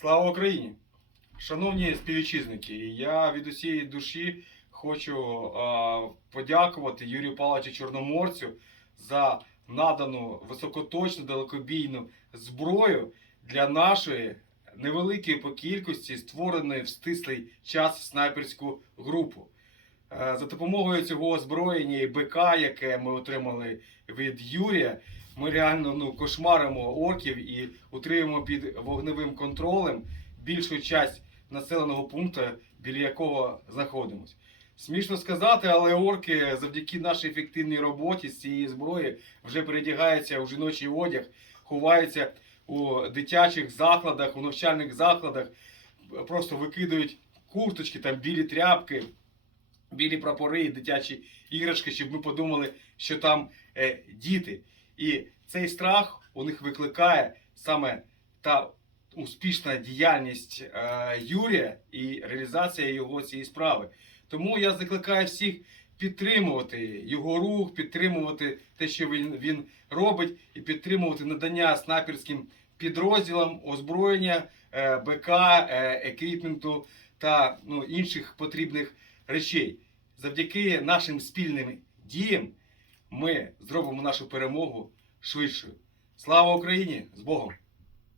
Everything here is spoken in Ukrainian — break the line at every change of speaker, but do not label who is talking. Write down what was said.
Слава Україні! Шановні співвітчизники, я від усієї душі хочу е, подякувати Юрію Павловичу Чорноморцю за надану високоточну далекобійну зброю для нашої невеликої по кількості створеної в стислий час снайперську групу. Е, За допомогою цього озброєння і БК, яке ми отримали від Юрія, ми реально ну, кошмаримо орків і утримуємо під вогневим контролем більшу часть населеного пункту, біля якого знаходимося. Смішно сказати, але орки завдяки нашій ефективній роботі з цієї зброї вже передягаються у жіночий одяг, ховаються у дитячих закладах, у навчальних закладах, просто викидають курточки, там білі тряпки, білі прапори і дитячі іграшки, щоб ми подумали, що там е, діти. І цей страх у них викликає саме та успішна діяльність е, Юрія і реалізація його цієї справи. Тому я закликаю всіх підтримувати його рух, підтримувати те, що він, він робить, і підтримувати надання снайперським підрозділам озброєння, е, БК, е, еквіпменту та ну, інших потрібних речей. Завдяки нашим спільним діям ми зробимо нашу перемогу швидшою. Слава Україні! З Богом!